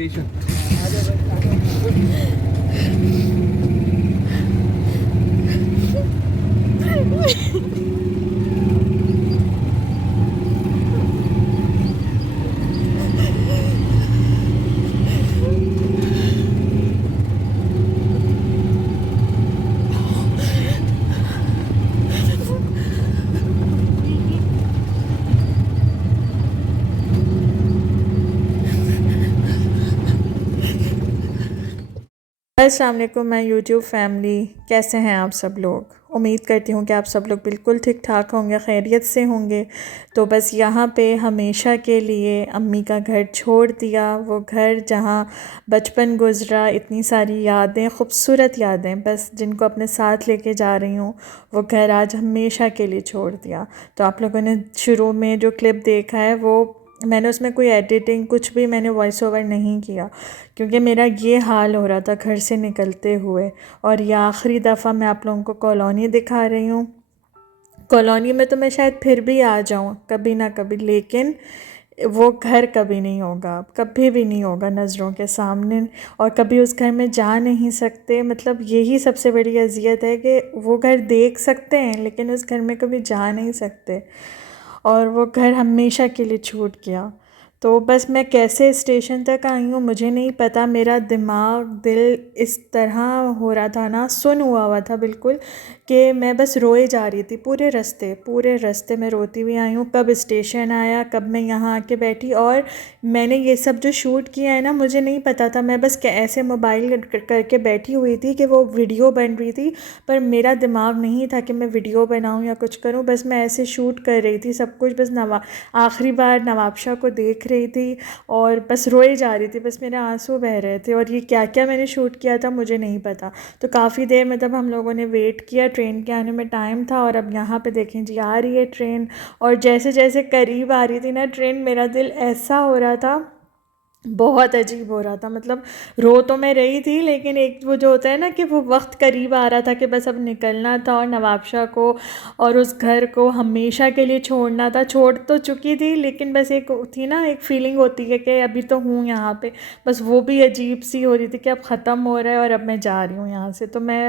Station. अस्सलाम वालेकुम मैं यूट्यूब फैमिली, कैसे हैं आप सब लोग। उम्मीद करती हूँ कि आप सब लोग बिल्कुल ठीक ठाक होंगे, खैरियत से होंगे। तो बस यहाँ पे हमेशा के लिए अम्मी का घर छोड़ दिया, वो घर जहाँ बचपन गुज़रा, इतनी सारी यादें, ख़ूबसूरत यादें बस जिनको अपने साथ लेके जा रही हूँ, वो घर आज हमेशा के लिए छोड़ दिया। तो आप लोगों ने शुरू में जो क्लिप देखा है वो मैंने उसमें कोई एडिटिंग कुछ भी मैंने वॉइस ओवर नहीं किया, क्योंकि मेरा ये हाल हो रहा था घर से निकलते हुए। और ये आखिरी दफ़ा मैं आप लोगों को कॉलोनी दिखा रही हूँ। कॉलोनी में तो मैं शायद फिर भी आ जाऊँ कभी ना कभी, लेकिन वो घर कभी नहीं होगा, कभी भी नहीं होगा नज़रों के सामने, और कभी उस घर में जा नहीं सकते। मतलब यही सबसे बड़ी अज़ियत है कि वो घर देख सकते हैं लेकिन उस घर में कभी जा नहीं सकते, और वो घर हमेशा के लिए छूट गया। तो बस मैं कैसे स्टेशन तक आई हूँ मुझे नहीं पता। मेरा दिमाग दिल इस तरह हो रहा था ना, सुन हुआ था बिल्कुल, कि मैं बस रोए जा रही थी। पूरे रास्ते मैं रोती हुई आई हूँ। कब स्टेशन आया, कब मैं यहाँ आके बैठी, और मैंने ये सब जो शूट किया है ना, मुझे नहीं पता था। मैं बस ऐसे मोबाइल करके बैठी हुई थी कि वो वीडियो बन रही थी, पर मेरा दिमाग नहीं था कि मैं वीडियो बनाऊँ या कुछ करूँ। बस मैं ऐसे शूट कर रही थी सब कुछ। बस आखिरी बार नवाबशाह को देख रही थी और बस रोए जा रही थी, बस मेरे आंसू बह रहे थे। और ये क्या क्या मैंने शूट किया था मुझे नहीं पता। तो काफ़ी देर मतलब हम लोगों ने वेट किया, ट्रेन के आने में टाइम था, और अब यहाँ पे देखें जी आ रही है ट्रेन। और जैसे जैसे करीब आ रही थी ना ट्रेन, मेरा दिल ऐसा हो रहा था, बहुत अजीब हो रहा था। मतलब रो तो मैं रही थी, लेकिन एक वो जो होता है ना कि वो वक्त करीब आ रहा था कि बस अब निकलना था, और नवाबशाह को और उस घर को हमेशा के लिए छोड़ना था। छोड़ तो चुकी थी, लेकिन बस एक थी ना, एक फीलिंग होती है कि अभी तो हूँ यहाँ पे, बस वो भी अजीब सी हो रही थी कि अब ख़त्म हो रहा है और अब मैं जा रही हूँ यहाँ से। तो मैं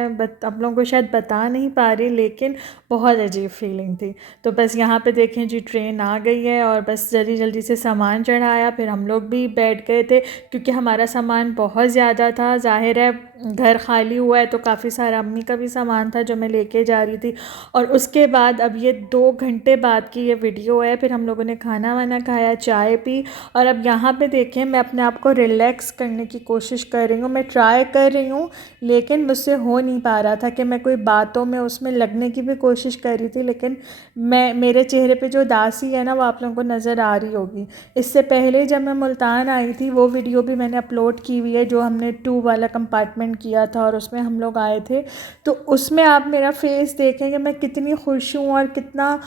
आप लोगों को शायद बता नहीं पा रही, लेकिन बहुत अजीब फीलिंग थी। तो बस यहाँ पे देखें जी ट्रेन आ गई है, और बस जल्दी जल्दी से सामान चढ़ाया, फिर हम लोग भी बैठ गए थे, क्योंकि हमारा सामान बहुत ज़्यादा था। ज़ाहिर है घर खाली हुआ है तो काफ़ी सारा अम्मी का भी सामान था जो मैं लेके जा रही थी। और उसके बाद अब ये 2 घंटे बाद की ये वीडियो है। फिर हम लोगों ने खाना वाना खाया, चाय पी, और अब यहाँ पे देखें मैं अपने आप को रिलैक्स करने की कोशिश कर रही हूँ, मैं ट्राई कर रही हूँ, लेकिन मुझसे हो नहीं पा रहा था कि मैं कोई बातों में उसमें लगने की भी कोशिश कर रही थी, लेकिन मैं मेरे चेहरे पे जो उदासी है ना वो आप लोगों को नज़र आ रही होगी। इससे पहले जब मैं मुल्तान आई थी, वो वीडियो भी मैंने अपलोड की हुई है, जो हमने 2 वाला कंपार्टमेंट किया था और उसमें हम लोग आए थे। तो उसमें आप मेरा फेस देखेंगे, मैं कितनी खुश हूँ और कितना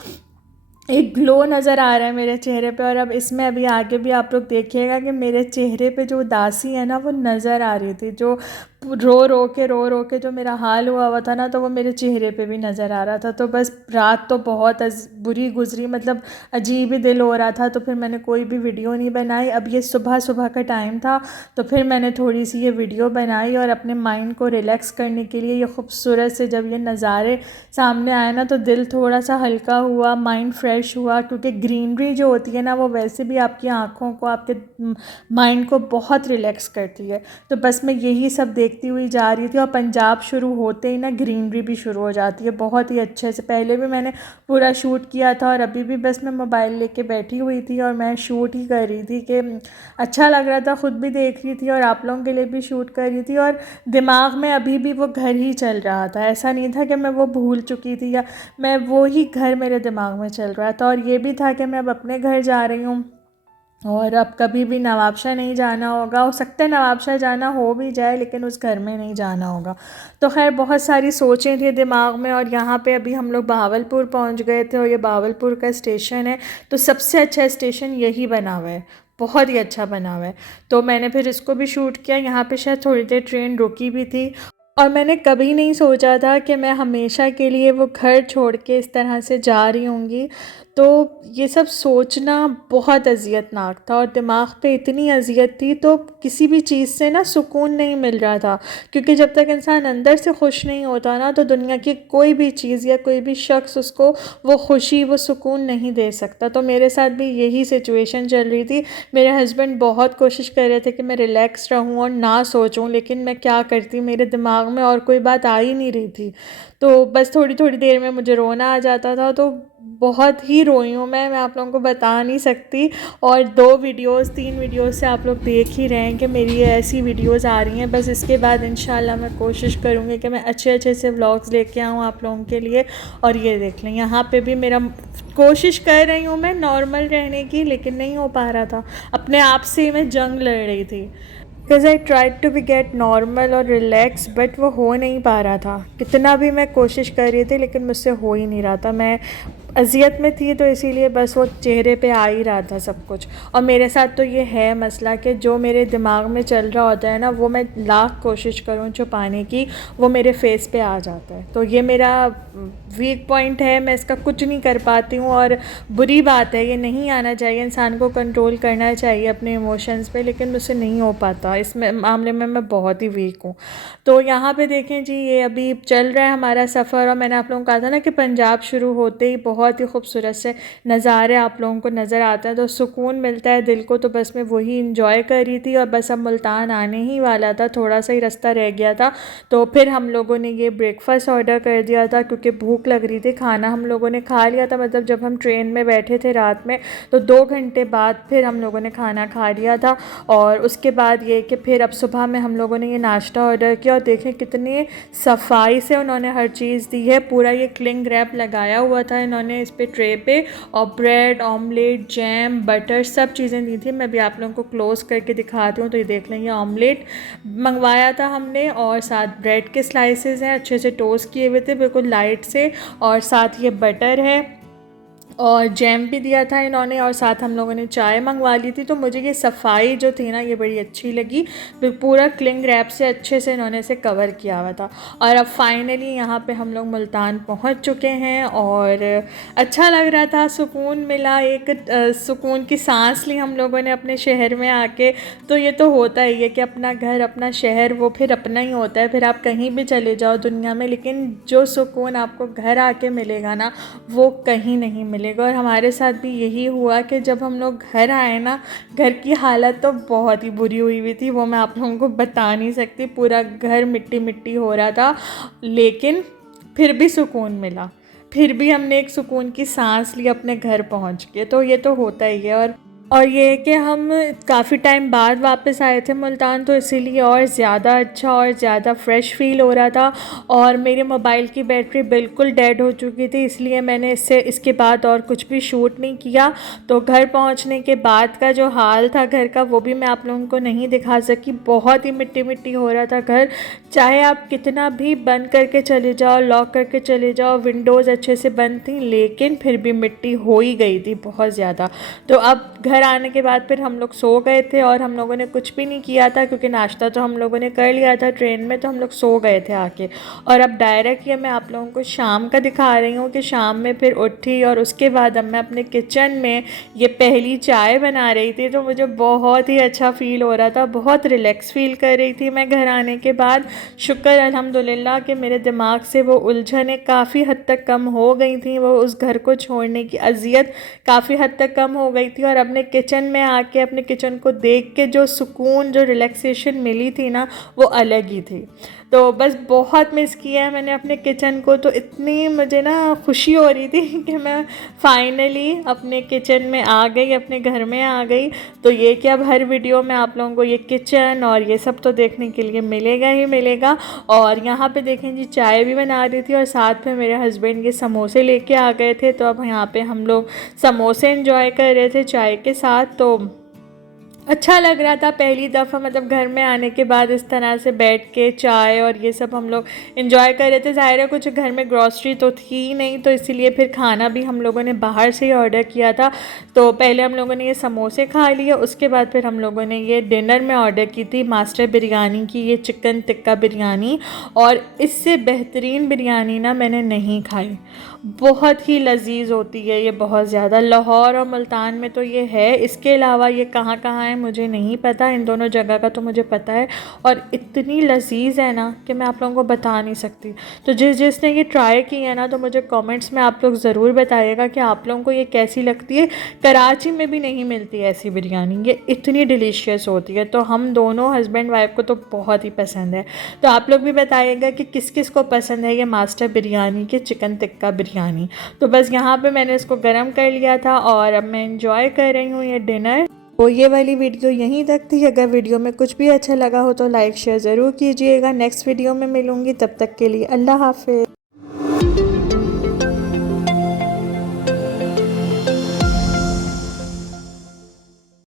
एक ग्लो नज़र आ रहा है मेरे चेहरे पे। और अब इसमें अभी आगे भी आप लोग देखिएगा कि मेरे चेहरे पे जो उदासी है ना वो नज़र आ रही थी, जो रो के जो मेरा हाल हुआ था ना, तो वो मेरे चेहरे पे भी नज़र आ रहा था। तो बस रात तो बहुत बुरी गुजरी, मतलब अजीब ही दिल हो रहा था। तो फिर मैंने कोई भी वीडियो नहीं बनाई। अब ये सुबह सुबह का टाइम था, तो फिर मैंने थोड़ी सी ये वीडियो बनाई, और अपने माइंड को रिलैक्स करने के लिए ये खूबसूरत से जब ये नज़ारे सामने आए ना, तो दिल थोड़ा सा हल्का हुआ, माइंड फ्रेश हुआ, क्योंकि ग्रीनरी जो होती है ना वो वैसे भी आपकी आँखों को, आपके माइंड को बहुत रिलैक्स करती है। तो बस मैं यही सब देखती हुई जा रही थी, और पंजाब शुरू होते ही ना ग्रीनरी भी शुरू हो जाती है बहुत ही अच्छे से। पहले भी मैंने पूरा शूट किया था, और अभी भी बस मैं मोबाइल लेके बैठी हुई थी और मैं शूट ही कर रही थी कि अच्छा लग रहा था, ख़ुद भी देख रही थी और आप लोगों के लिए भी शूट कर रही थी। और दिमाग में अभी भी वो घर ही चल रहा था, ऐसा नहीं था कि मैं वो भूल चुकी थी, या मैं वो ही घर मेरे दिमाग में चल रहा था। और ये भी था कि मैं अब अपने घर जा रही हूँ, और अब कभी भी नवाबशाह नहीं जाना होगा। हो सकता है नवाबशाह जाना हो भी जाए, लेकिन उस घर में नहीं जाना होगा। तो खैर बहुत सारी सोचें थी दिमाग में। और यहाँ पे अभी हम लोग बहावलपुर पहुँच गए थे, और ये बहावलपुर का स्टेशन है, तो सबसे अच्छा स्टेशन यही बना हुआ है, बहुत ही अच्छा बना हुआ है। तो मैंने फिर इसको भी शूट किया। यहाँ पे शायद थोड़ी देर ट्रेन रुकी भी थी, और मैंने कभी नहीं सोचा था कि मैं हमेशा के लिए वो घर छोड़ के इस तरह से जा रही होंगी। तो ये सब सोचना बहुत अज़ियतनाक था और दिमाग पे इतनी अज़ियत थी, तो किसी भी चीज़ से ना सुकून नहीं मिल रहा था, क्योंकि जब तक इंसान अंदर से खुश नहीं होता ना, तो दुनिया की कोई भी चीज़ या कोई भी शख्स उसको वो खुशी, वो सुकून नहीं दे सकता। तो मेरे साथ भी यही सिचुएशन चल रही थी। मेरे हस्बैंड बहुत कोशिश कर रहे थे कि मैं रिलैक्स रहूं और ना सोचूं, लेकिन मैं क्या करती, मेरे दिमाग में और कोई बात आ ही नहीं रही थी। तो बस थोड़ी थोड़ी देर में मुझे रोना आ जाता था, तो बहुत ही रोई हूँ मैं आप लोगों को बता नहीं सकती। और 3 वीडियोस से आप लोग देख ही रहे हैं कि मेरी ये ऐसी वीडियोस आ रही हैं। बस इसके बाद इंशाल्लाह मैं कोशिश करूँगी कि मैं अच्छे अच्छे से व्लॉग्स लेके आऊँ आप लोगों के लिए। और ये देख लें, यहाँ पे भी मेरा कोशिश कर रही हूँ मैं नॉर्मल रहने की, लेकिन नहीं हो पा रहा था। अपने आप से मैं जंग लड़ रही थी, because I tried to be get normal और रिलैक्स, बट वो हो नहीं पा रहा था। कितना भी मैं कोशिश कर रही थी, लेकिन मुझसे हो ही नहीं रहा था। मैं अज़ियत में थी, तो इसीलिए बस वो चेहरे पे आ ही रहा था सब कुछ। और मेरे साथ तो ये है मसला कि जो मेरे दिमाग में चल रहा होता है ना, वो मैं लाख कोशिश करूँ छुपाने की, वो मेरे फेस पे आ जाता है। तो ये मेरा वीक पॉइंट है, मैं इसका कुछ नहीं कर पाती हूँ। और बुरी बात है, ये नहीं आना चाहिए, इंसान को कंट्रोल करना चाहिए अपने इमोशंस पे, लेकिन मुझसे नहीं हो पाता। इस मामले में मैं बहुत ही वीक हूँ। तो यहाँ पे देखें जी, ये अभी चल रहा है हमारा सफ़र। और मैंने आप लोगों को कहा था ना कि पंजाब शुरू होते ही बहुत ही खूबसूरत से नज़ारे आप लोगों को नज़र आते हैं, तो सुकून मिलता है दिल को। तो बस मैं वही इंजॉय कर रही थी, और बस अब मुल्तान आने ही वाला था, थोड़ा सा ही रास्ता रह गया था। तो फिर हम लोगों ने ये ब्रेकफास्ट ऑर्डर कर दिया था, क्योंकि भूख लग रही थी। खाना हम लोगों ने खा लिया था, मतलब जब हम ट्रेन में बैठे थे रात में, तो 2 घंटे बाद फिर हम लोगों ने खाना खा लिया था। और उसके बाद ये कि फिर अब सुबह में हम लोगों ने ये नाश्ता ऑर्डर किया, और देखें कितनी सफाई से उन्होंने हर चीज़ दी है। पूरा ये क्लिंग रैप लगाया हुआ था इन्होंने इस पे, ट्रे पे, और ब्रेड, ऑमलेट, जैम, बटर, सब चीज़ें दी थी। मैं भी आप लोगों को क्लोज़ करके दिखाती हूँ। तो ये देख लें, ये ऑमलेट मंगवाया था हमने, और साथ ब्रेड के स्लाइसेस हैं अच्छे से टोस्ट किए हुए थे, बिल्कुल लाइट से, और साथ ये बटर है, और जैम भी दिया था इन्होंने, और साथ हम लोगों ने चाय मंगवा ली थी। तो मुझे ये सफाई जो थी ना, ये बड़ी अच्छी लगी। पूरा क्लिंग रैप से अच्छे से इन्होंने इसे कवर किया हुआ था। और अब फाइनली यहाँ पे हम लोग मुल्तान पहुँच चुके हैं, और अच्छा लग रहा था, सुकून मिला, एक सुकून की सांस ली हम लोगों ने अपने शहर में आके। तो ये तो होता ही है कि अपना घर, अपना शहर, वो फिर अपना ही होता है। फिर आप कहीं भी चले जाओ दुनिया में, लेकिन जो सुकून आपको घर आके मिलेगा ना, वो कहीं नहीं मिलेगा। और हमारे साथ भी यही हुआ कि जब हम लोग घर आए ना, घर की हालत तो बहुत ही बुरी हुई थी, वो मैं आप लोगों को बता नहीं सकती। पूरा घर मिट्टी मिट्टी हो रहा था, लेकिन फिर भी सुकून मिला। फिर भी हमने एक सुकून की सांस ली अपने घर पहुंच के। तो ये तो होता ही है। और ये है कि हम काफ़ी टाइम बाद वापस आए थे मुल्तान, तो इसीलिए और ज़्यादा अच्छा और ज़्यादा फ्रेश फ़ील हो रहा था। और मेरे मोबाइल की बैटरी बिल्कुल डेड हो चुकी थी, इसलिए मैंने इसके बाद और कुछ भी शूट नहीं किया। तो घर पहुंचने के बाद का जो हाल था घर का, वो भी मैं आप लोगों को नहीं दिखा सकी। बहुत ही मिट्टी मिट्टी हो रहा था घर, चाहे आप कितना भी बंद करके चले जाओ, लॉक करके चले जाओ, विंडोज़ अच्छे से बंद थी, लेकिन फिर भी मिट्टी हो ही गई थी बहुत ज़्यादा। तो अब घर आने के बाद फिर हम लोग सो गए थे, और हम लोगों ने कुछ भी नहीं किया था, क्योंकि नाश्ता तो हम लोगों ने कर लिया था ट्रेन में, तो हम लोग सो गए थे आके। और अब डायरेक्ट ये मैं आप लोगों को शाम का दिखा रही हूँ कि शाम में फिर उठी, और उसके बाद अब मैं अपने किचन में ये पहली चाय बना रही थी। तो मुझे बहुत ही अच्छा फ़ील हो रहा था, बहुत रिलैक्स फ़ील कर रही थी मैं घर आने के बाद। शुक्र अल्हम्दुलिल्लाह कि मेरे दिमाग से वो उलझनें काफ़ी हद तक कम हो गई थी, वो उस घर को छोड़ने की अजियत काफ़ी हद तक कम हो गई थी। और अपने किचन में आके, अपने किचन को देख के जो सुकून, जो रिलैक्सेशन मिली थी ना, वो अलग ही थी। तो बस बहुत मिस किया है मैंने अपने किचन को। तो इतनी मुझे ना खुशी हो रही थी कि मैं फाइनली अपने किचन में आ गई, अपने घर में आ गई। तो ये कि अब हर वीडियो में आप लोगों को ये किचन और ये सब तो देखने के लिए मिलेगा ही मिलेगा। और यहाँ पे देखें जी, चाय भी बना रही थी, और साथ में मेरे हस्बैंड ये समोसे लेके आ गए थे। तो अब यहाँ पे हम लोग समोसे एंजॉय कर रहे थे चाय के साथ। तो अच्छा लग रहा था पहली दफ़ा, मतलब घर में आने के बाद इस तरह से बैठ के चाय और ये सब हम लोग इंजॉय कर रहे थे। ज़ाहिर है कुछ घर में ग्रॉसरी तो थी ही नहीं, तो इसीलिए फिर खाना भी हम लोगों ने बाहर से ही ऑर्डर किया था। तो पहले हम लोगों ने ये समोसे खा लिए, उसके बाद फिर हम लोगों ने ये डिनर में ऑर्डर की थी मास्टर बिरयानी की, ये चिकन टिक्का बिरयानी। और इससे बेहतरीन बिरयानी ना मैंने नहीं खाई, बहुत ही लजीज होती है ये, बहुत ज़्यादा। लाहौर और मुल्तान में तो ये है, इसके अलावा ये कहाँ कहाँ है मुझे नहीं पता, इन दोनों जगह का तो मुझे पता है। और इतनी लजीज है ना कि मैं आप लोगों को बता नहीं सकती। तो जिसने ये ट्राई की है ना, तो मुझे कमेंट्स में आप लोग ज़रूर बताइएगा कि आप लोगों को ये कैसी लगती है। कराची में भी नहीं मिलती ऐसी बिरयानी, ये इतनी डिलीशियस होती है। तो हम दोनों हस्बैंड वाइफ को तो बहुत ही पसंद है। तो आप लोग भी बताइएगा कि किस किस को पसंद है ये मास्टर बिरयानी की चिकन टिक्का बिरयानी। तो बस यहाँ पे मैंने इसको गर्म कर लिया था और अब मैं इंजॉय कर रही हूँ ये डिनर। तो ये वाली वीडियो यहीं तक थी। अगर वीडियो में कुछ भी अच्छा लगा हो तो लाइक शेयर ज़रूर कीजिएगा। नेक्स्ट वीडियो में मिलूँगी, तब तक के लिए अल्लाह हाफ़िज़।